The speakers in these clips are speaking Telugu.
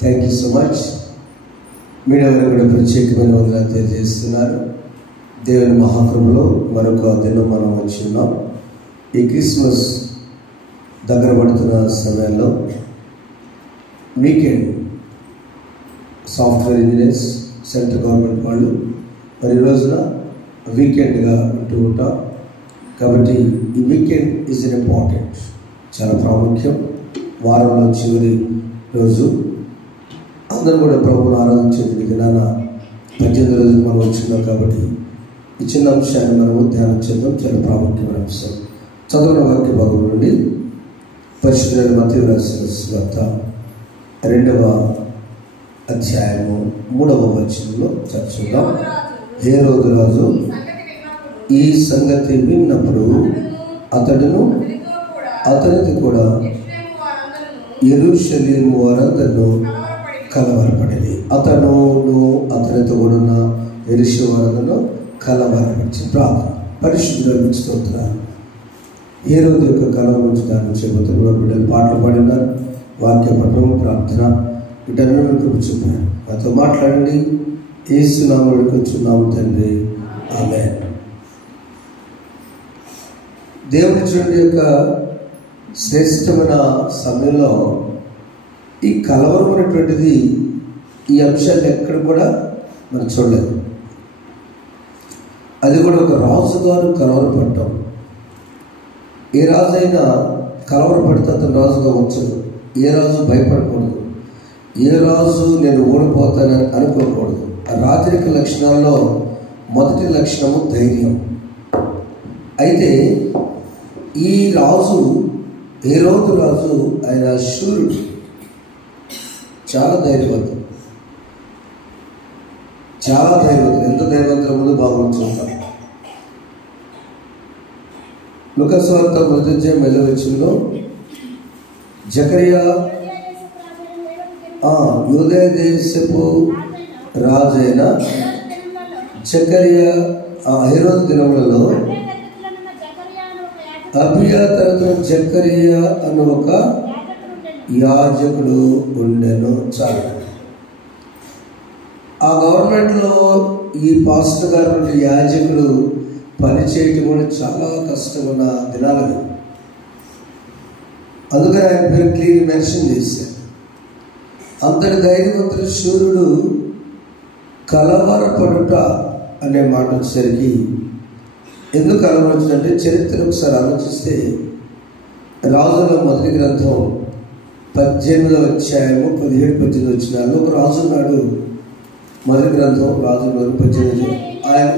Thank you so much. Media వారు కూడా ప్రత్యేకమైన వందనాలు తెలియజేస్తున్నారు. దేవుని మహాకృపలో మరొక దినం మనం వచ్చి ఉన్నాం. ఈ క్రిస్మస్ దగ్గర పడుతున్న సమయంలో weekend software engineers central government వాళ్ళు మరి ఈ రోజున వీకెండ్గా ఉంటూ ఉంటాం. కాబట్టి ఈ వీకెండ్ ఈజ్ అన్ ఇంపార్టెంట్, చాలా ప్రాముఖ్యం. వారంలో చివరి రోజు అందరూ కూడా ప్రభువును ఆరాధించే దినాన 18 రోజులు మనం వచ్చిన్నాం. కాబట్టి ఈ చిన్న అంశాన్ని మనము ధ్యానం చేద్దాం. చాలా ప్రాముఖ్యమైన అంశం. చదువున వాక్య భాగం నుండి పరిశుద్ధుడైన మత్తయి రాసిన సువార్త 2వ అధ్యాయము 3వ వచనంలో చర్చిద్దాం. హేరోదు రాజు ఈ సంగతి విన్నప్పుడు అతడును అతనితో కూడా యెరూషలేము వారందరూ కలవరపడేది. అతనితో కూడా ఉన్న యెరూషలేము వారందరూ కలవరపరిచి ప్రార్థన. పరిశుద్ధుడైన స్తోత్రాలు. హేరోదు యొక్క కలవరించడానికి చెబుతూ కూడా బిడ్డలు పాటలు పాడినారు. వాక్య పఠనం, ప్రార్థన వీటన్నిటిని చెప్పారు. నాతో మాట్లాడండి. యేసు నామములో కూర్చున్నాము తండ్రి, ఆమేన్. దేవుని చూడండి యొక్క శ్రేష్టమైన సమయంలో ఈ కలవరం అనేటువంటిది, ఈ అంశాన్ని ఎక్కడ కూడా మనం చూడలేదు. అది కూడా ఒక రాజు గారు కలవరపడటం. ఏ రాజు అయినా కలవరపడితే అతను రాజుగా వచ్చదు. ఏ రాజు భయపడకూడదు. ఏ రాజు నేను ఓడిపోతానని అనుకోకూడదు. ఆ రాజరిక లక్షణాల్లో మొదటి లక్షణము ధైర్యం. అయితే ఈ రాజు హేరోదు రాజు ఆయన శూరుడు, చాలా ధైర్యవంతుడు. ఎంత ధైర్యవంతుల ముందు బాగుంటుంటాం. లూకా సువార్త 1:7 జకరియా యూదయ దేశపు రాజైన జకరియా హేరోదు దినములలో అబియా తరగతి జకరియా అను ఒక యాజకుడు ఉండెను. చాలు. ఆ గవర్నమెంట్లో ఈ పాస్టర్ గారు యాజకుడు పనిచేయటం కూడా చాలా కష్టమైన దినాలు. అందుకని ఆయన పేరు క్లియర్ మెన్షన్ చేశారు. అంతటి ధైర్యవంతుడు శూరుడు కలవరపడుట అనే మాట వచ్చేసరికి ఎందుకు కలవరొచ్చిందంటే చరిత్ర ఒకసారి ఆలోచిస్తే రాజుల మొదటి గ్రంథం 18వ అధ్యాయము 17-18 వచనాల్లో ఒక రాజు ఉన్నాడు. మొదటి గ్రంథం రాజుల 18 ఆయన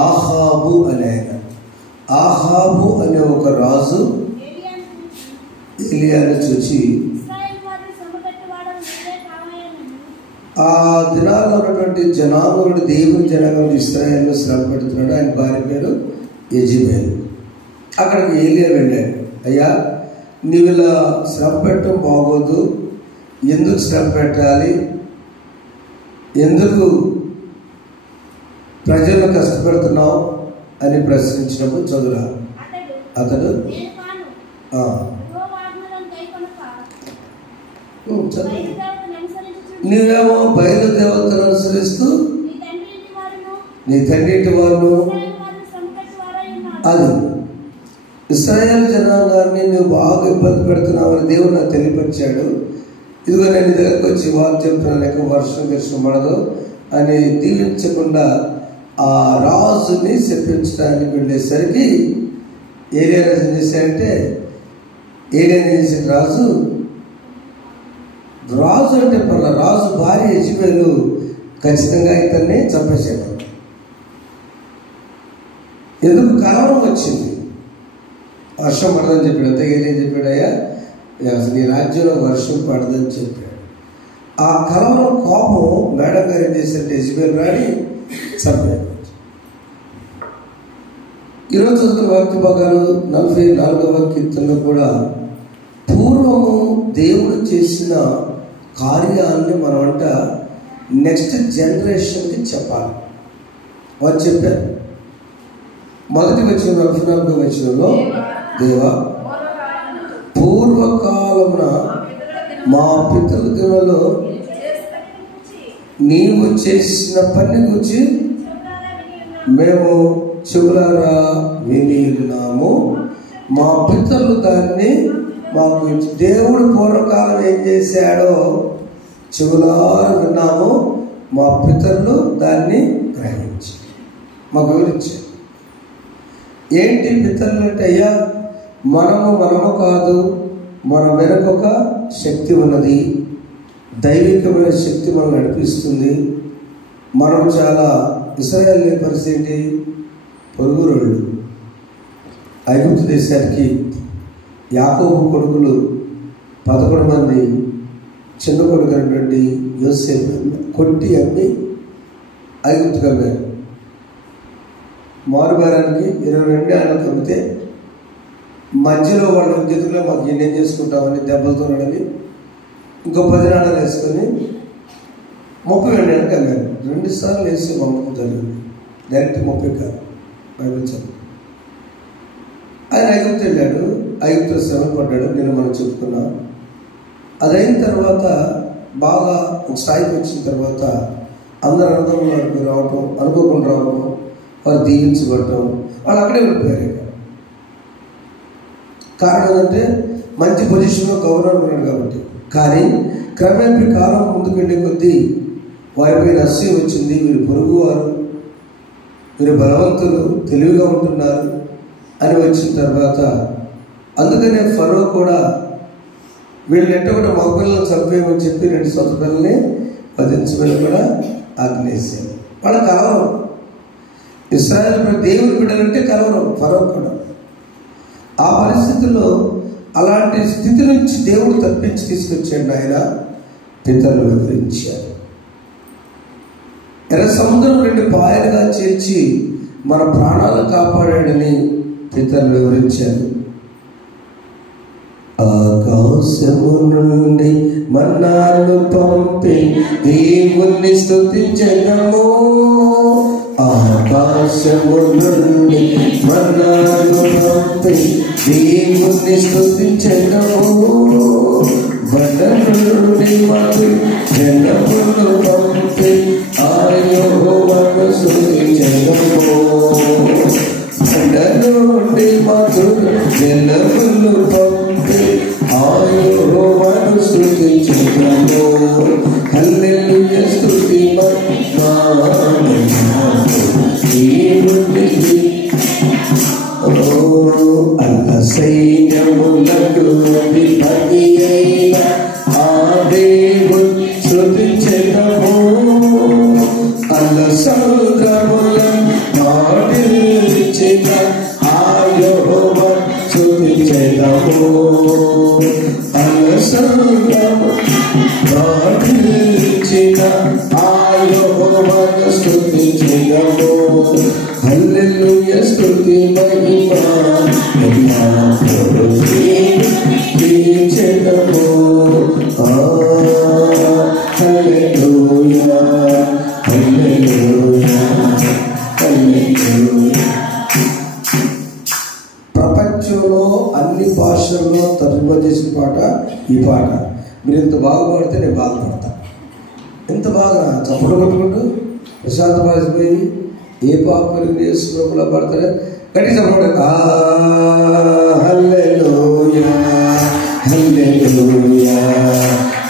ఆహాబు అనే ఒక రాజు ఎలియాను చూచి ఆ దినాల్లో ఉన్నటువంటి జనాంగుడు దేవుని జనాంగం ఇశ్రాయేలును శ్రమ పెడుతున్నాడు. ఆయన భార్య పేరు యెజబెల్. అక్కడికి ఏలియా వెళ్ళాడు. అయ్యా, నీవు ఇలా శ్రమ పెట్టడం బాగోదు, ఎందుకు శ్రమ పెట్టాలి, ఎందుకు ప్రజలను కష్టపెడుతున్నావు అని ప్రశ్నించినప్పుడు చదువురా అతడు నీవేమో బయలుదేవతను అనుసరిస్తూ నీ తండ్రి ఇంటి వారు అది ఇశ్రాయేలు జనాంగాన్ని నువ్వు బాగా ఇబ్బంది పెడుతున్నావని దేవుడు నాకు తెలియపరిచాడు. ఇదిగో నేను నీ దగ్గరకు వచ్చి వాళ్ళు చెప్తున్నా లేక వర్షం పడదు అని దీవించకుండా ఆ రాజుని శపించడానికి వెళ్ళేసరికి ఏలియా రాజు ఏం చేశాడంటే, రాజు అంటే రాజు భార్య యెజబెలు ఖచ్చితంగా ఇతన్ని చంపేశాడు. ఎందుకు కలవరం వచ్చింది, వర్షం పడదని చెప్పాడు. అంతే ఏం చెప్పాడయ్యా, నీ రాజ్యంలో వర్షం పడదని చెప్పాడు. ఆ కలవరం కోపం మేడం గారు ఏం చేశారంటే యెజబెలు రాని చంపాడు. ఈరోజు చదువుతున్న వాక్య భాగాలు 44వ కీర్తనలో కూడా పూర్వము దేవుడు చేసిన కార్యాలని మనమంట నెక్స్ట్ జనరేషన్కి చెప్పాలి. వారు చెప్పారు. మొదటి వచ్చిన 44వ వచనంలో, దేవా పూర్వకాలమున మా పితరుల దినాల్లో నీవు చేసిన పని గురించి మేము చెవులారా విని ఉన్నాము. మా పితరులు దాన్ని మాకు దేవుడు పూర్వకాలం ఏం చేశాడో చెవులారా విన్నాము. మా పితరులు దాన్ని గ్రహించి మాకు వివరించారు. ఏంటి పితరులు అంటే, అయ్యా మనము కాదు, మన వెనకొక శక్తి ఉన్నది, దైవికమైన శక్తి మనం నడిపిస్తుంది. మనం చాలా ఇశ్రాయేలు పరిస్థితి పొరుగురోళ్ళు. ఐగుప్తు దేశానికి యాకోబు కొడుకులు 11 మంది, చిన్న కొడుకు అయినటువంటి యోసేపు కొట్టి అమ్మి ఐగుప్తుకు అమ్మారు. మారుబేరానికి 22 ఏళ్ళకి అమ్మితే మధ్యలో వాళ్ళు ఎందుకులో మాకు ఏం చేసుకుంటామని దెబ్బలతో నడని ఇంకో 10 నాణాలు వేసుకొని 32 ఏళ్ళకి అమ్మారు. 2 సార్లు వేసి పంపకం జరిగింది. డైరెక్ట్ 30 కాదు, బైబిల్ చదువు. ఆయన ఐగుప్తు వెళ్ళాడు, ఐగుప్తులో శ్రమ పడ్డాడు. నేను మనం చెప్పుకున్నా. అదైన తర్వాత బాగా ఒక స్థాయికి వచ్చిన తర్వాత అందరు అనుకోకుండా రావటం, వారు దీవించబడటం, వాళ్ళు అక్కడే ఉండిపోయారు. కారణం ఏంటంటే మంచి పొజిషన్లో గవర్నర్ ఉన్నాడు కాబట్టి. కానీ క్రమేపీ కాలం ముందుకు వెళ్ళే కొద్దీ వారిపై నష్టం వచ్చింది. వీరు పొరుగువారు, వీరు బలవంతులు, తెలివిగా ఉంటున్నారు అని వచ్చిన తర్వాత అందుకనే ఫరో కూడా వీళ్ళని ఎట్ట కూడా మగ పిల్లలను చంపేయమని చెప్పి 2 సొంత పిల్లల్ని వధించమని కూడా ఆజ్ఞేశారు. వాళ్ళ కలవరం. ఇశ్రాయేలు దేవుని బిడ్డలంటే కలవరం ఫరో కూడా. ఆ పరిస్థితుల్లో అలాంటి స్థితి నుంచి దేవుడు తప్పించి తీసుకొచ్చాడు. ఆయన పితరులు వివరించారు. ఎర్ర సముద్రం 2 పాయలుగా చేర్చి మన ప్రాణాలు కాపాడాడని పితరులు వివరించారు. ఆకాశము నుండి మన్నాను పంపి దేవుణ్ణి స్తుతించెదము. ఆకాశము నుండి మన్నాను పంపి దేవుణ్ణి స్తుతించెదము. బండ నుండి మధు జనములు పంపి యెహోవాను స్తుతించెదము. బండ నుండి మధు జనములు పంపి యెహోవాను స్తుతించెదము. హల్లెలూయా స్తుతి అల్ల సైన్యములకు అధిపతి అయిన ఆ దేవుని స్తుతించెదము. అల్ల సముద్రములను దాటించిన ఆ యెహోవాను స్తుతించెదము. అల్ల సముద్రము దాటించిన ఆ యెహోవాను స్తుతించెదము. హల్లెలూయా స్తుతి మహిమ కీర్తించెదము. హల్లెలూయా హల్లెలూయా హల్లెలూయా. ప్రపంచంలో అన్ని భాషల్లో తర్జుమా చేసిన పాట ఈ పాట. మీరు ఎంత బాగా పాడితే నేను బాధపడతా. ఎంత బాగా చప్పట్లు కొట్టుకుంటూ ప్రశాంత పాడిపోయి ఏ పాపలు లోపల పడతారే గట్టి చెప్పండి. హల్లెలూయా హల్లెలూయా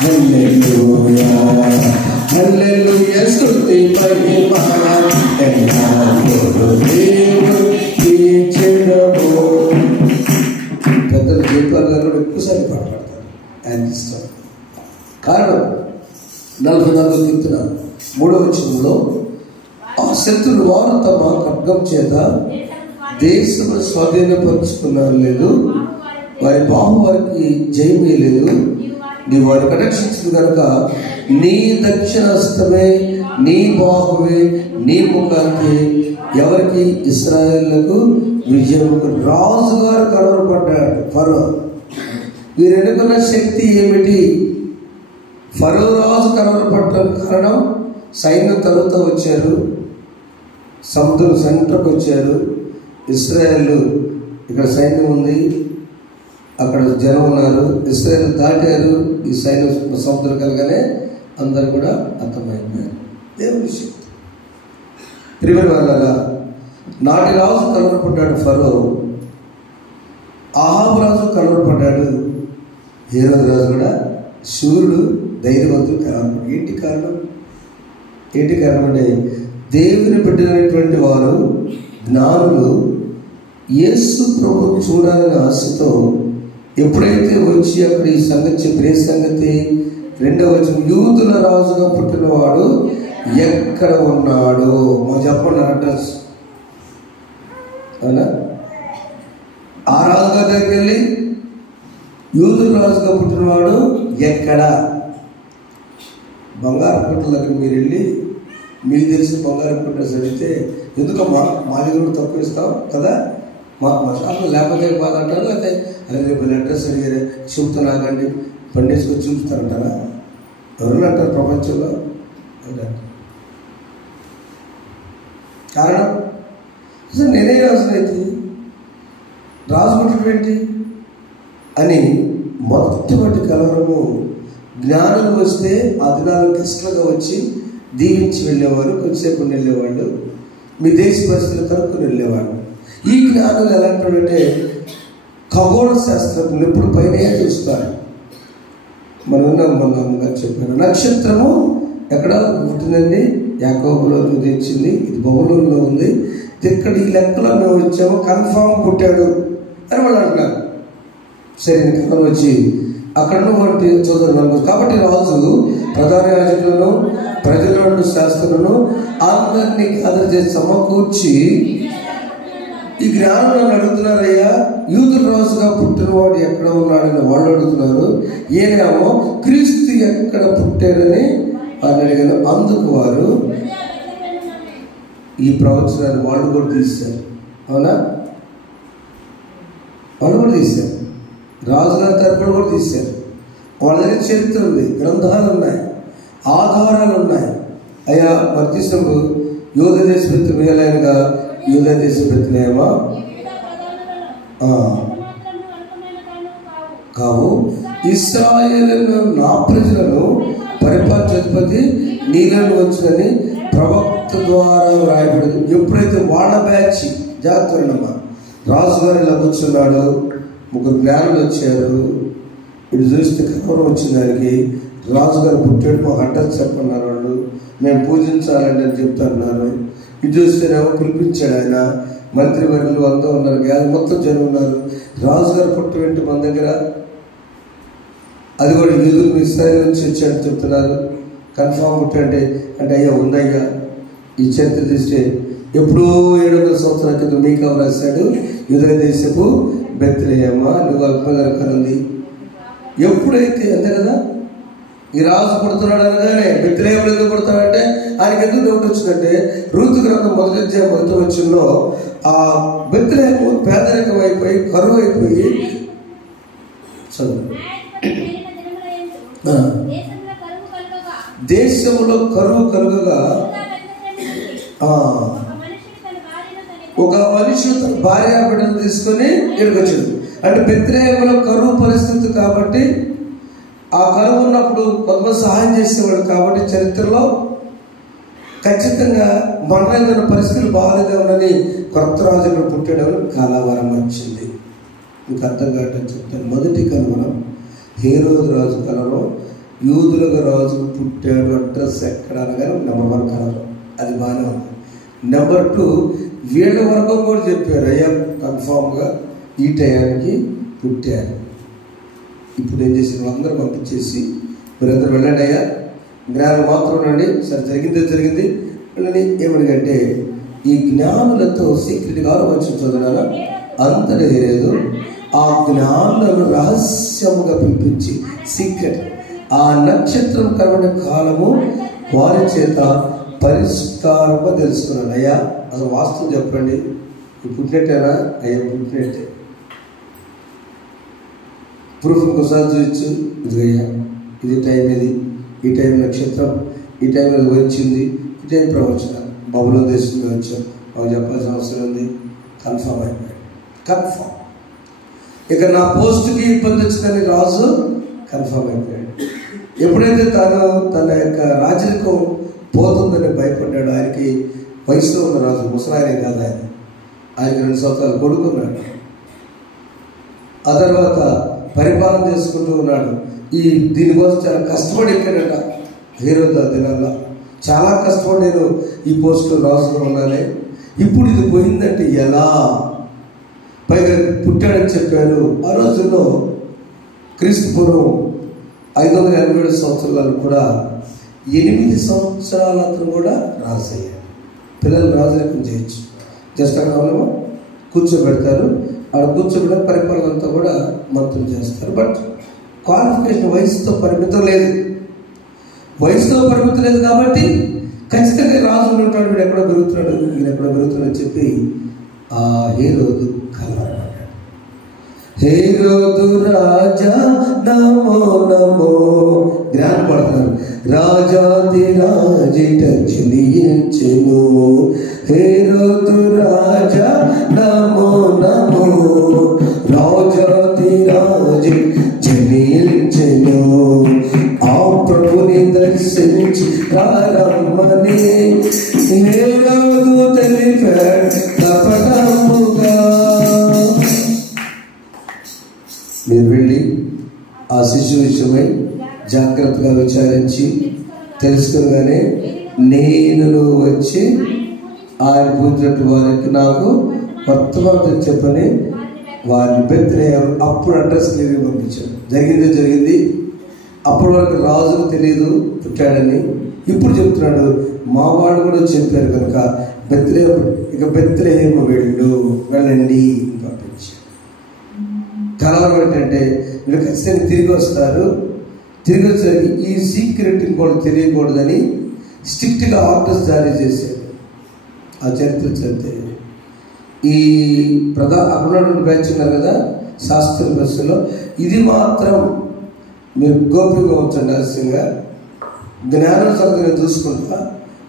హల్లెలూయా హల్లెలూయా స్తుతి మహిమ పెద్దలు జైపాల్ గారు ఎక్కువసారి పాట పాడతారు. ఆయన ఇష్టం. కారణం 44 కీర్తన 3వ వచనంలో ఆ శత్రులు వారు తమ ఖడ్గం చేత దేశము స్వాధీనపరుచుకున్నారు లేదు, వారి బాహు వారికి జయమే లేదు. నీవు వారిని కటాక్షించింది కనుక నీ దక్షిణాస్తమే, నీ బాహువే, నీ ముఖానికి ఎవరికి ఇశ్రాయేలుకు విజయం. రాజుగారు కలవరపడ్డాడు ఫరో. వీరు ఎన్నుకున్న శక్తి ఏమిటి? ఫరో రాజు కలవరపడ్డానికి కారణం సైన్యం తరువాత వచ్చారు, సముద్రం సెంటర్కి వచ్చారు. ఇశ్రాయేలు ఇక్కడ సైన్యం ఉంది, అక్కడ జనం ఉన్నారు. ఇశ్రాయేలు దాటారు, ఈ సముద్రం కలగానే అందరూ కూడా అంతమైపోయారు. దేవుని శక్తి. ప్రియమైన వాళ్ళారా, నాటి రాజు కలవరపడ్డాడు ఫరో, అహాబు రాజు కలవరపడ్డాడు, హేరోదు రాజు కూడా. శూరుడు ధైర్యవంతుడు కలవరపడ్డాడు. ఏంటి కారణం అంటే దేవుని బిడ్డలైనటువంటి వారు జ్ఞానులు యేసు ప్రభు చూడాలనే ఆశతో ఎప్పుడైతే వచ్చి అక్కడ ఈ సంగతి చెప్పిన సంగతి 2వ వచనం, యూదుల రాజుగా పుట్టినవాడు ఎక్కడ ఉన్నాడు? మా చెప్పండి అడ్రస్. అవునా? ఆ రాజుగారి దగ్గరికి వెళ్ళి యూదుల రాజుగా పుట్టినవాడు ఎక్కడ? బంగారు పుట్ల దగ్గర మీరు వెళ్ళి మీకు తెలిసి బంగారు పుట్ట చదివితే ఎందుకమ్మా మా దగ్గర తక్కువ ఇస్తాం కదా, మా షాప్లో లేకపోతే బాధ అంటారు. అయితే అదే రేపు అడ్రస్ అడిగారే చూపుతున్నాకండి పండేసుకొని చూపుతారంటారా? ఎవరైనా అంటారు ప్రపంచంలో అంటారు. కారణం అసలు నేనే రాజునైతే రాజు పుట్టడం ఏంటి అని మొట్టమొదటి కలవరము. జ్ఞానులు వస్తే ఆ దినాలు కష్టంగా వచ్చి దీవించి వెళ్ళేవారు, కొద్దిసేపు వెళ్ళేవాళ్ళు, మీ దేశ పరిస్థితులు కనుక్కొని వెళ్ళేవాళ్ళు. ఈ జ్ఞానులు ఎలాంటి ఖగోళ శాస్త్రజ్ఞులు ఎప్పుడు పైన చూస్తారు. మొన్న చెప్పాను, నక్షత్రము ఎక్కడ పుట్టిందండి? యాకోబులో ఉదయించింది, ఇది బబులోనులో ఉంది, ఇక్కడ ఈ లెక్కలో మేము వచ్చాము, కన్ఫామ్ పుట్టాడు అని వాళ్ళు అంటున్నారు. సరే కథలు వచ్చి అక్కడ వంటి చదువుతున్నాను. కాబట్టి రాజు ప్రధాన యాజకులను ప్రజలను శాస్త్రులను అందరినీ అదర్ చేసి సమకూర్చి ఈ జ్ఞానం అడుగుతున్నారయ్యా, యూదుల రాజుగా పుట్టినవాడు ఎక్కడ ఉన్నాడని వాళ్ళు అడుగుతున్నారు. ఏనేమో క్రీస్తు ఎక్కడ పుట్టారని వాళ్ళు అడిగారు. అందుకు వారు ఈ ప్రవచనాన్ని వాళ్ళు కూడా తీశారు. అవునా? వాళ్ళు కూడా తీశారు, రాజుగారి తరపున కూడా తీశారు. వాళ్ళ దగ్గర చరిత్ర ఉంది, గ్రంథాలు ఉన్నాయి, ఆధారాలు ఉన్నాయి. అయ్యా మర్తీసము యూద దేశ బెత్లెహేముగా, యూద దేశ బెత్లెహేమా కావు, ఇశ్రాయేలు నా ప్రజలను పరిపాలించే నీళ్ళను వచ్చినని ప్రవక్త ద్వారా వ్రాయబడింది. ఎప్పుడైతే వాళ్ళ బ్యాచ్ జాగ్రత్త రాజుగారు ఇలా కూర్చున్నాడు, 3 జ్ఞానులు వచ్చారు, ఇటు చూస్తే కలవరం వచ్చిన దానికి రాజుగారు పుట్టాడు, మాకు అడ్రస్ చెప్పన్నారు వాళ్ళు, మేము పూజించాలండి అని చెప్తున్నారు. ఇటు చూస్తేనేమో పిలిపించాడు ఆయన, మంత్రి వర్యులు అంతా ఉన్నారు, గ్యాస్ మొత్తం జనం ఉన్నారు. రాజుగారు పుట్టేంటి మన దగ్గర, అది కూడా యూదులు ఇశ్రాయేలు నుంచి వచ్చాడు చెప్తున్నారు. కన్ఫామ్ పుట్టంటే అంటే అయ్యా ఉందయ్యా, ఈ చరిత్ర తీస్తే ఎప్పుడో 700 సంవత్సరాల క్రితం మీకు రాశాడు, యూదా దేశపు బెత్లెహేమా నువ్వు అల్పగలకనుంది. ఎప్పుడైతే అంతే కదా, ఈ రాజు పుడుతున్నాడు అనగానే బెత్లెహేములో ఎందుకు పుడతాడంటే ఆయనకి ఎందుకు డౌట్ వచ్చిందంటే, రూతు గ్రంథం 1వ వచనంలో ఆ బెత్లెహేము పేదరికం అయిపోయి కరువు అయిపోయి చదువు దేశంలో కరువు కలుగగా ఒక మనిషి తన భార్య బిడ్డను తీసుకొని ఇక్కడికొచ్చాడు. అంటే బెత్లెహేములో కరువు పరిస్థితి కాబట్టి, ఆ కరువు ఉన్నప్పుడు కొంతమంది సహాయం చేసేవాడు కాబట్టి చరిత్రలో ఖచ్చితంగా మనలో పరిస్థితులు బాగాలేదేమని కొత్త రాజు ఇక్కడ పుట్టాడని కలవరం వచ్చింది. మీకు అర్థం కావటం చెప్తాను. మొదటి కలవరం హేరోదు రాజు కలవరం, యూదులుగా రాజు పుట్టాడు అడ్రస్ ఎక్కడ అనగానే నెంబర్ 1 కలవరం, అది బాగానే ఉంది. నెంబర్ 2 వీళ్ళ వర్గం కూడా చెప్పారు, అయ్యా కన్ఫామ్గా ఈ టయానికి పుట్టారు. ఇప్పుడు ఏం చేసిన వాళ్ళందరూ పంపించేసి మీరందరూ వెళ్ళండి అయ్యా, జ్ఞానం మాత్రం ఉండండి, సరే జరిగింది వెళ్ళని. ఏమడిగంటే ఈ జ్ఞానులతో సీక్రెట్గా ఆలోచన చదవాలా అంతటి లేదు, ఆ జ్ఞానులను రహస్యముగా పిలిపించి సీక్రెట్ ఆ నక్షత్రం కనబడే కాలము వారి చేత పరిష్కారంగా తెలుసుకున్నాను. అయ్యా అసలు వాస్తవం చెప్పండి, పుట్టినట్టేనా? అయ్యా పుట్టినట్టే, ప్రూఫ్ ఇంకోసారి చూపించు, ఇదిగయ్యా ఇది టైం, ఈ టైం నక్షత్రం, ఈ టైంలో వచ్చింది, ఈ టైం ప్రవచనం, బబులోను దేశంలో వచ్చాం, మాకు చెప్పాల్సిన అవసరం ఉంది. కన్ఫామ్ అయిపోయాడు, కన్ఫామ్. ఇక నా పోస్ట్కి ఇబ్బంది వచ్చిందని రాజు కన్ఫామ్ అయిపోయాడు. ఎప్పుడైతే తన యొక్క రాజరికం పోతుందని భయపడ్డాడు, ఆయనకి వయసులో ఉన్న రాజు, ముసలాయనే కాదు ఆయనకి 2 సంవత్సరాలు కొడుకున్నాడు. ఆ తర్వాత పరిపాలన చేసుకుంటూ ఉన్నాడు. దీనికోసం చాలా కష్టపడి ఎక్కాడట హేరోదు. ఆ దినాల్లో చాలా కష్టపడి నేను ఈ పోస్టులో రాజుగా ఉన్నానే, ఇప్పుడు ఇది పోయిందంటే ఎలా? పైగా పుట్టాడని చెప్పారు. ఆ రోజుల్లో క్రీస్తు పూర్వం 587 సంవత్సరాలు కూడా 8 సంవత్సరాల అతను కూడా రాజు అయ్యాడు. పిల్లలు రాజరికం చేయొచ్చు, జస్ట్ అక్కడ కూర్చోబెడతారు, ఆడ కూర్చోబెట్టిన పరిపాలన అంతా కూడా మంత్రులు చేస్తారు. బట్ క్వాలిఫికేషన్ వయసుతో పరిమితం లేదు. వయసుతో పరిమితం లేదు కాబట్టి ఖచ్చితంగా రాజు ఉంటాడు, వీడు ఎక్కడ పెరుగుతున్నాడు, ఈయన ఎక్కడ పెరుగుతున్నాడు అని చెప్పి ఆ హేరోదు కలవరపడ్డాడు. హేరోదు రాజా నమో నమో, జ్ఞానం పడుతున్నారు. రాజాది రాజిట జనించెను, హేరోదు రాజా నమో నమో, రాజాది రాజి జనించెను. ఆ ప్రభుని దర్శించి ప్రారంభని హేరోదు తెలిపాడు తపనముగా. మీరు వెళ్ళి ఆ శిశువు విషయమై జాగ్రత్తగా విచారించి తెలుసుకోగానే నేను వచ్చి ఆయన పూజినట్టు వారికి నాకు వర్తమానం చెప్పని వారిని బెత్లెహేము, అప్పుడు అడ్రస్ క్లియర్గా పంపించాడు. జరిగింది. అప్పటి వరకు రాజుకు తెలియదు పుట్టాడని. ఇప్పుడు చెప్తున్నాడు, మా వాడు కూడా చెప్పారు కనుక బెత్లెహేము వెళ్ళండి పంపించాడు. కలవరం ఏంటంటే వీళ్ళు ఖచ్చితంగా తిరిగి వస్తారు. తిరిగి వచ్చేసరికి ఈ సీక్రెట్ కూడా తెలియకూడదని స్ట్రిక్ట్గా ఆర్డర్స్ జారీ చేశాడు. ఆ చరిత్ర చదివితే ఈ అప్పుడున్నటువంటి బ్యాచ్ ఉన్నారు కదా శాస్త్ర బస్సులో, ఇది మాత్రం మీరు గోప్యంగా ఉంచండి. రహస్యంగా జ్ఞానం సంగతి చూసుకుంటా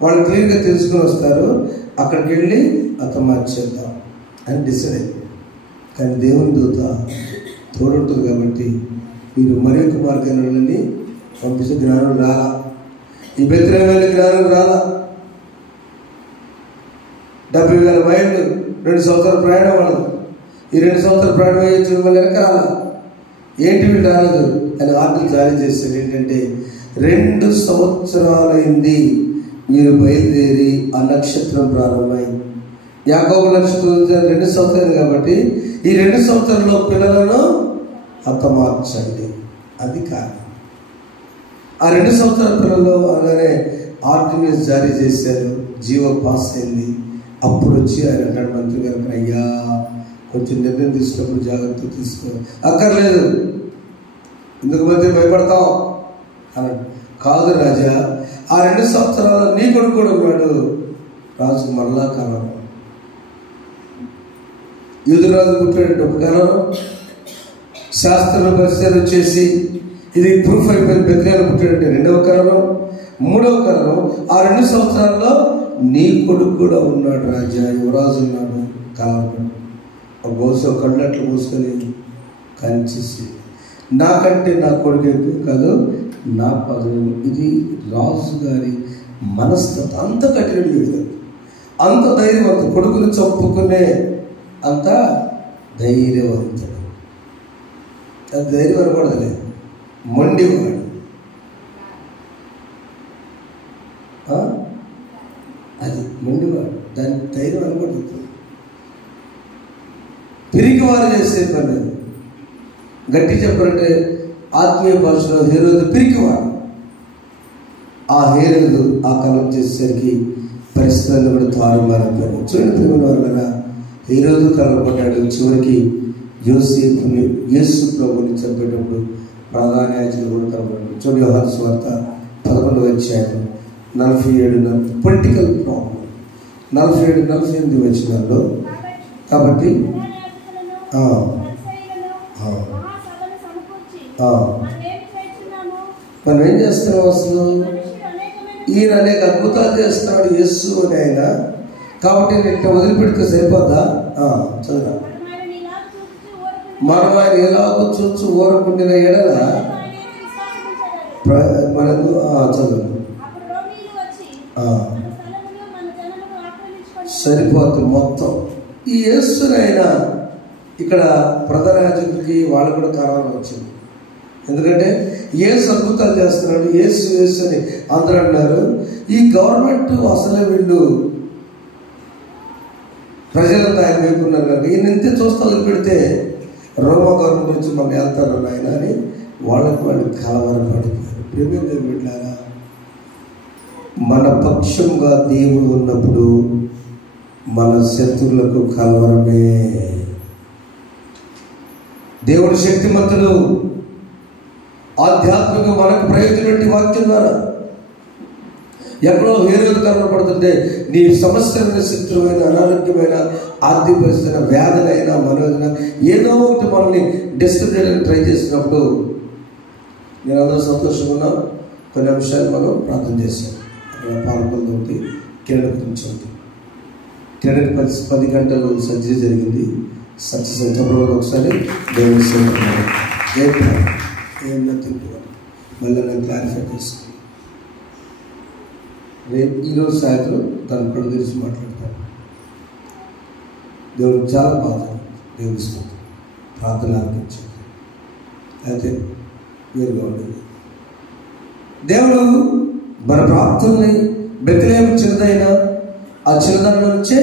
వాళ్ళు క్లియర్గా తెలుసుకుని వస్తారు, అక్కడికి వెళ్ళి మార్చేద్దాం అని డిసైడ్ అయింది. కానీ దేవుని దూత తోడుంటుంది కాబట్టి మీరు మరొక మార్గాన్ని పంపిస్తే జ్ఞానం రాలా. ఈ బెత్లెహేము జ్ఞానం రాలా. 70,000 మైళ్ళు 2 సంవత్సరాల ప్రయాణం వాళ్ళదు. ఈ 2 సంవత్సరాల ప్రయాణం అయ్యే మళ్ళీ వెనక రాలా. ఏంటి వీళ్ళు రాలేదు అని ఆర్డర్ జారీ చేశాడు. ఏంటంటే 2 సంవత్సరాలైంది మీరు బయలుదేరి ఆ నక్షత్రం ప్రారంభమైంది. యాకోబు నక్షత్రం 2 సంవత్సరాలు కాబట్టి ఈ 2 సంవత్సరాల్లో పిల్లలను హతమార్చండి. అది కాదు. ఆ 2 సంవత్సరాల పిల్లలు అలానే ఆర్డినెన్స్ జారీ చేశారు, జీవో పాస్ అయింది. అప్పుడు వచ్చి ఆయన అంటాడు మంత్రి గారు, అయ్యా కొంచెం నిర్ణయం తీసుకున్నప్పుడు జాగ్రత్త తీసుకో. అక్కర్లేదు, ఎందుకు మంత్రి భయపడతావు అన్నాడు. కాదు రాజా, ఆ 2 సంవత్సరాలు నీ కొడుకు కూడా ఉన్నాడు. రాజు మరలా కలవరం. యూదురాజు పుట్టాడంటే ఒక కలవరం, శాస్త్ర పరిశీలన వచ్చేసి ఇది ప్రూఫ్ అయిపోయింది బెత్లెహేము పుట్టాడంటే 2వ కలవరం. 3వ కలవరం, ఆ 2 సంవత్సరాల్లో నీ కొడుకు కూడా ఉన్నాడు రాజా, యువరాజు ఉన్నాడు. కలవరం ఒక కళ్ళట్లు మూసుకొని కంచేసి, నాకంటే నా కొడుకు ఎక్కువ కాదు, నా పదవి. ఇది రాజు గారి మనస్తత్వం. అంత కఠినది, అంత ధైర్యవంతుడు, కొడుకుని చంపుకునే అంత ధైర్యవంతుడు. అది ధైర్యం అనకూడదులేదు, మొండివాడు. అది మొండివాడు, దాని ధైర్యం అనకూడదు. పిరికి వారు చేసే పని. గట్టి చెప్పాలంటే ఆత్మీయ భాషలో హేరోదు పిరికివాడు. ఆ హేరోదు ఆ కాలం చేసేసరికి పరిస్థితులను కూడా తారుమారైపోయాడు. చూడండి ప్రేమల వల్ల హేరోదు కలవబడ్డాడు. చివరికి యోసేపుని యేసు ప్రభుని చంపేటప్పుడు ప్రధాన యాజకులు కూడా కలవబడ్డాడు. చూడండి యోహాను సువార్త 11వ అధ్యాయం 47 పొలిటికల్ ప్రాబ్లం 47-48 వచనాల్లో. కాబట్టి మనం ఏం చేస్తున్నాం అసలు? ఈయన అనేక అద్భుతాలు చేస్తున్నాడు యేసు అని ఆయన. కాబట్టి నేను ఇట్లా వదిలిపెడితే సరిపోద్దా? చదువు. మనం ఆయన ఎలాగో చూసి ఊరకుండిన ఎడల చదువు సరిపోతుంది మొత్తం. ఈ యేసునైనా ఇక్కడ ప్రధాన యాజకుడికి వాళ్ళు కూడా కారణం వచ్చింది. ఎందుకంటే యేసు అద్భుతాలు చేస్తున్నాడు, యేసు యేసు అని అందరూ అంటున్నారు. ఈ గవర్నమెంట్ అసలే వీళ్ళు ప్రజలంతా ఆయన వైపున్నారు కనుక ఈయన ఎంత చూస్తా పెడితే రోమా గవర్నమెంట్ వచ్చి మనం వెళ్తారు ఆయన అని వాళ్ళకి వాళ్ళు కలవరం పడిపోయారు. ప్రేమ బిడ్డలారా, మన పక్షంగా దేవుడు ఉన్నప్పుడు మన శత్రువులకు కలవరమే. దేవుడు శక్తిమంతుడు. ఆధ్యాత్మిక మనకు ప్రయోజనం వాక్యం ద్వారా ఎక్కడో హేరోదు కనపడుతుంటే నీ సమస్యమైన శత్రువైన అనారోగ్యమైన ఆర్థిక పరిస్థితి వ్యాధులైనా మనోజన ఏదో ఒకటి మనల్ని డిస్టర్బ్ చేయడానికి ట్రై చేసినప్పుడు నేను అందరూ సంతోషంగా ఉన్నాం. కొన్ని అంశాలు మనం ప్రార్థన చేశాం. అక్కడ పాల్గొంది కిరణ్ గురించి ఉంది. కిరణ్ 10 గంటలు సర్జరీ జరిగింది, సక్సెస్ అని చెప్పడం ఒకసారి దేవుడి ఏం నథింగ్. మళ్ళీ నేను క్లారిఫై చేసుకున్నాను. రేపు ఈరోజు సాయంత్రం తన కళ్ళు గురించి మాట్లాడతాను. దేవుడు చాలా బాధ దేవుడి ప్రార్థన ఆలకించండి. అయితే వేరుగా ఉండేది. దేవుడు మన ప్రార్థనని బెత్లెహేము చిన్నదైనా ఆ చిన్నదాని నుంచే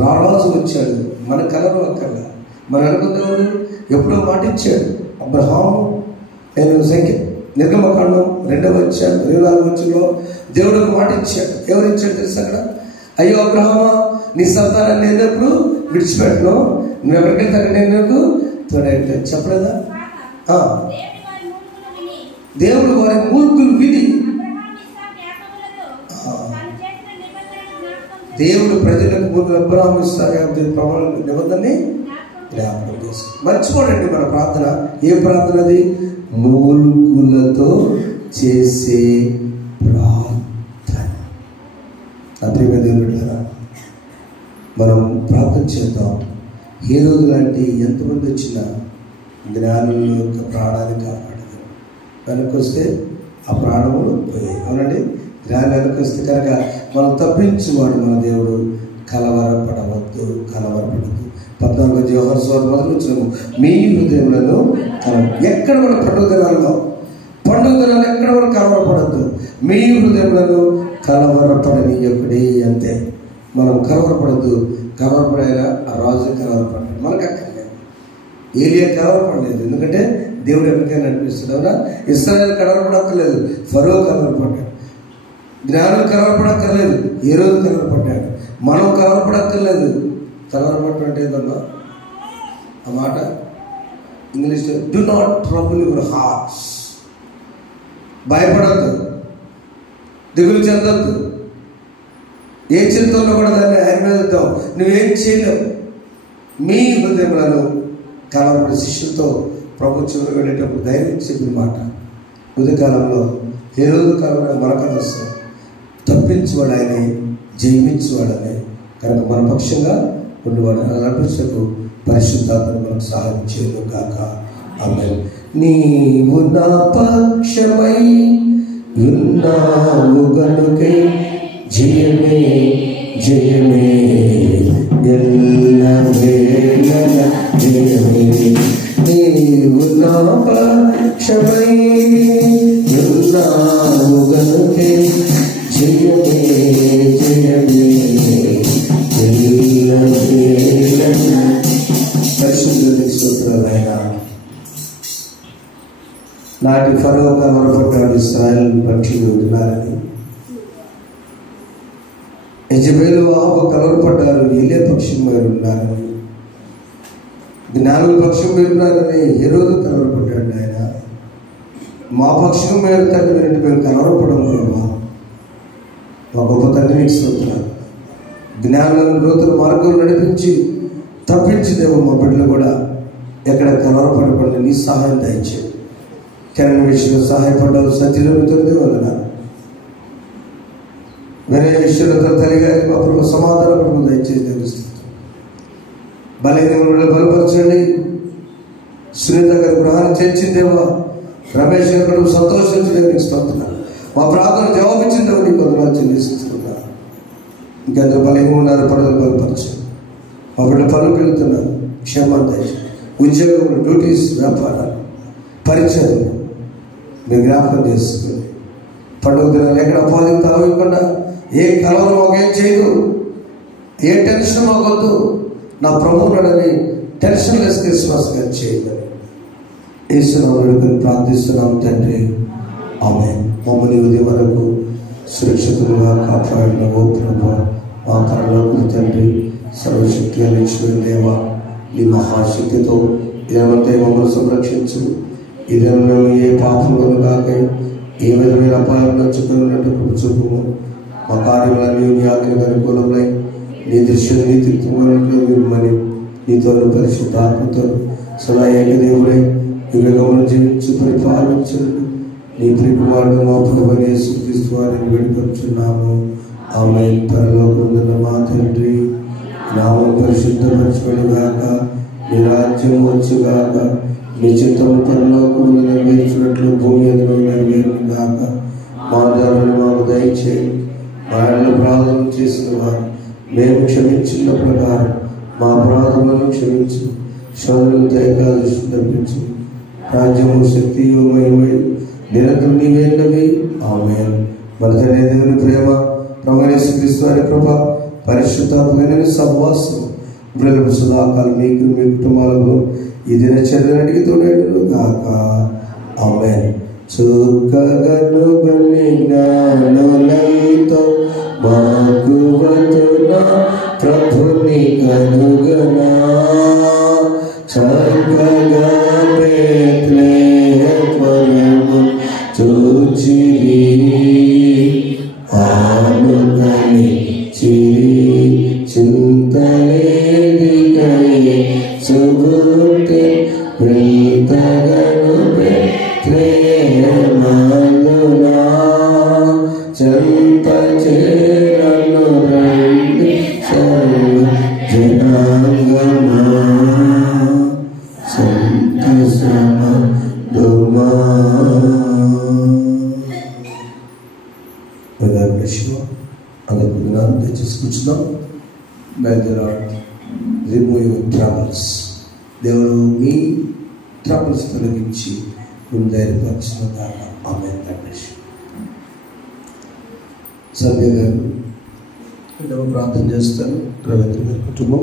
రారాజు వచ్చాడు. మన కలరు అక్కర్లా. మన అనుకున్నవాడు ఎప్పుడో మాటిచ్చాడు. అబ్రహాము నేను సంఖ్య నిర్గమకాండం 2వ అధ్యాయం 24వ వచనంలో దేవుడు ఒక మాట ఇచ్చాడు. ఎవరు ఇచ్చాడు తెలుసు అక్కడ? అయ్యో అబ్రహామా, నీ సంతానాన్ని నేనప్పుడు విడిచిపెట్టను, నువ్వు ఎవరికైతే అక్కడ నేను తోడైతే చెప్పలేదా? దేవుడు వారి మూర్ఖులు విని దేవుడు ప్రజలకు మూర్ఖులు అబ్రహాము ఇస్సాకు ప్రమాణ నిబంధనని జ్ఞాపకం చేసి మర్చిపోడండి. మన ప్రార్థన ఏ ప్రార్థన? అది మూర్ఖులతో చేసే ప్రార్థన. అదేవిధంగా దేవుడు మనం ప్రార్థన చేద్దాం. ఏ రోజు లాంటి ఎంతమంది వచ్చినా జ్ఞానుల యొక్క ప్రాణాన్ని కాపాడదు. వెనక్కి వస్తే ఆ ప్రాణములు పోయాయి. అవునండి, జ్ఞానం వెనక్కి వస్తే కనుక మనం తప్పించువాడు మన దేవుడు. కలవరపడవద్దు, కలవరపడద్దు. 14వ యోహాను సువార్త మొదలు వచ్చినాము. మీ హృదయములను ఎక్కడ కూడా పండుగ దినాల్లో ఎక్కడ కూడా కలవరపడద్దు. మీ హృదయములను కలవరపడనీయకుడి అంతే. మనం కలవరపడద్దు. కలవరపడేలా ఆ రాజు కలవరపడ్డాడు. మనకు అక్కర్లేదు. ఏలియా కలవరపడలేదు. ఎందుకంటే దేవుడు ఎక్కడికైనా నడిపిస్తున్నాడు. అవునా? ఇశ్రాయేలు కలవరపడక్కర్లేదు, ఫరో కలవరపడ్డాడు. జ్ఞానులు కలవరపడక్కర్లేదు, ఏ రోజు కలవరపడ్డాడు. మనం కలవరపడక్కర్లేదు. కలవరపడటం అంటే ఏదన్నా ఆ మాట ఇంగ్లీష్లో do not trouble your hearts. భయపడద్దు, దిగులు చెందద్దు. ఏ చింతల్లో కూడా దాన్ని ఆయన మీద వద్దాం. నువ్వేం చేయలేవు. మీ హృదయములను కలవరపడి శిష్యులతో ప్రభు చివరి వెళ్ళేటప్పుడు ధైర్యం చెప్పిన మాట. ఉదయకాలంలో ఏ రోజు కాలంలో మనకన్నా వస్తాం. తప్పించువాడు ఆయనే, జయించువాడనే కనుక మన పక్షంగా ఉండేవాడు. నడిపించకు పరిశుద్ధాత్మ మనకు సహాయం చేయను కాక. ఆమేన్. నీవు నా పక్షమై ఉన్నావు గనుకే జయమే జయమే ఎల్లవేళల జయమే. నీవు నా పక్షమై ఉన్నావు గనుకే జయమే జయమే ఎల్లవేళల. పరిశుద్ధునికి స్తోత్రాలైనా. నాటి ఫరో కలవరపడ్డాడు ఇశ్రాయేలు పక్షులు ఉన్నారని. యెజబెలు ఆవు కలవరపడ్డారు, ఏలియా పక్షం మీద ఉన్నారని. జ్ఞానుల పక్షం మీద ఉన్నారని హెరోదు కలవరపడ్డాడు. ఆయన మా పక్షం మీద తండ్రి వినండి, మేము కలవరపడం కూడా మా గొప్ప తండ్రి నీకు స్తోత్రాలు. జ్ఞానులను నూతన మార్గం నడిపించి తప్పించిదేమో మా బిడ్డలు కూడా ఎక్కడ కలవరపడకుండా నీ సహాయం దయచేయి. కిరణ్ విషయంలో సహాయపడ్డావు. సత్యలోని వలన వేరే విషయంలో తల్లిగారి మా ప్రభు సమాధానం ప్రభు దయచేసి తెలుస్తుంది. బలహీన బలపరచండి. సునీత గారి గృహాన్ని చేర్చిందేవా రమేష్ గారు సంతోషించడానికి స్తోత్రాలు. మా ప్రార్థన జవాబిచ్చిందని నీకు వందనాలు చెల్లిస్తున్నా. ఇంకెందరూ బలంగా ఉన్నారు, పనులు బలపరచు. మా బిడ్డ పనులు వెళ్తున్నారు, క్షేమం దయచేయండి. ఉద్యోగంలో, డ్యూటీస్, వ్యాపారాలు, పరిచయాలు మీరు జ్ఞాపకం చేసుకుని పండుగ దినాలు ఎక్కడ అపాధికి తలవకుండా, ఏ కలవరం మాకేం చేయదు, ఏ టెన్షన్ మాకొద్దు, నా ప్రభువునని టెన్షన్ లెస్ క్రిస్మస్గా చేయమని యేసునామములో ప్రార్థిస్తున్నాం తండ్రి, ఆమేన్. మమ్మల్ని ఉదయం వరకు సురక్షితంగా కాపాడిన ఓ ప్రభువా, మా పరలోకపు తండ్రి, సర్వశక్తి అనిచ్చిన దేవా, నీ మహాశక్తితో ఇదేమంటే మమ్మల్ని సంరక్షించు. ఇదే మేము ఏ పాపంలోనూ కాక ఏ విధమైన అపాయం నచ్చుకున్నట్టు చూపుము. మా కార్యములన్నీ నీ ఆజ్ఞకు అనుకూలమై నీ దృష్టిలో నీతిత్వములను మిమ్మల్ని నీతో పరిశుద్ధాత్మతో సదా ఏకదేవుడై యుగములను జీవించి పరిపాలించు నీ ప్రియకుమారుడు మా ప్రభువైన యేసుక్రీస్తు వారిని వేడుకొనుచున్నాము. ఆమేన్. పరలోకమందున్న మా తండ్రి, నామం పరిశుద్ధపరచుకొనుగాక, నీ రాజ్యం వచ్చుగాక, నీ చిత్తము పరలోకములో నెరవేర్చినట్లు భూమి మీద నెరవేరుగాక. మా ధరను మాకు దయచేయి. మా ఏళ్ళ ప్రార్థన చేసిన వారు మేము క్షమించిన ప్రకారం మా ప్రార్థనలను క్షమించు. శోధనలు దయగా దృష్టి తప్పించు. రాజ్యము, శక్తియు, మహిమయు నిరంతరం నీవేనవి. ఆమేన్. మన తండ్రి దేవుని ప్రేమ, ప్రభువైన యేసుక్రీస్తు వారి కృప, పరిశుద్ధాత్మమైన సహవాసం బ్రతుకు సదాకాలం మీకు మీ కుటుంబాలకు ఈ దినచర్యలన్నిటికీ తోడేయును గాక. ఆమేన్. చుక్కగను గని జ్ఞానులైతో మగువతున ప్రభుని కనుగనా, చక్కగా బెత్లెహేము చూచిరి, ఆనుగని చిరి చింతలేదికై సుబుతే ప్రీతగను బెత్లెహేమందునా, చంత చేరను రండి సర్వ జనాంగమా, సంతసమదుమా. అందరికి విధానం తెచ్చేసుకుంటున్నాం. Remove your troubles. దేవుడు మీ ట్రబుల్స్ తొలగించి మేము ధైర్యపరిచిన దాకా. ఆమేన్. సంధ్య గారు ప్రార్థన చేస్తారు. రవీంద్ర గారి కుటుంబం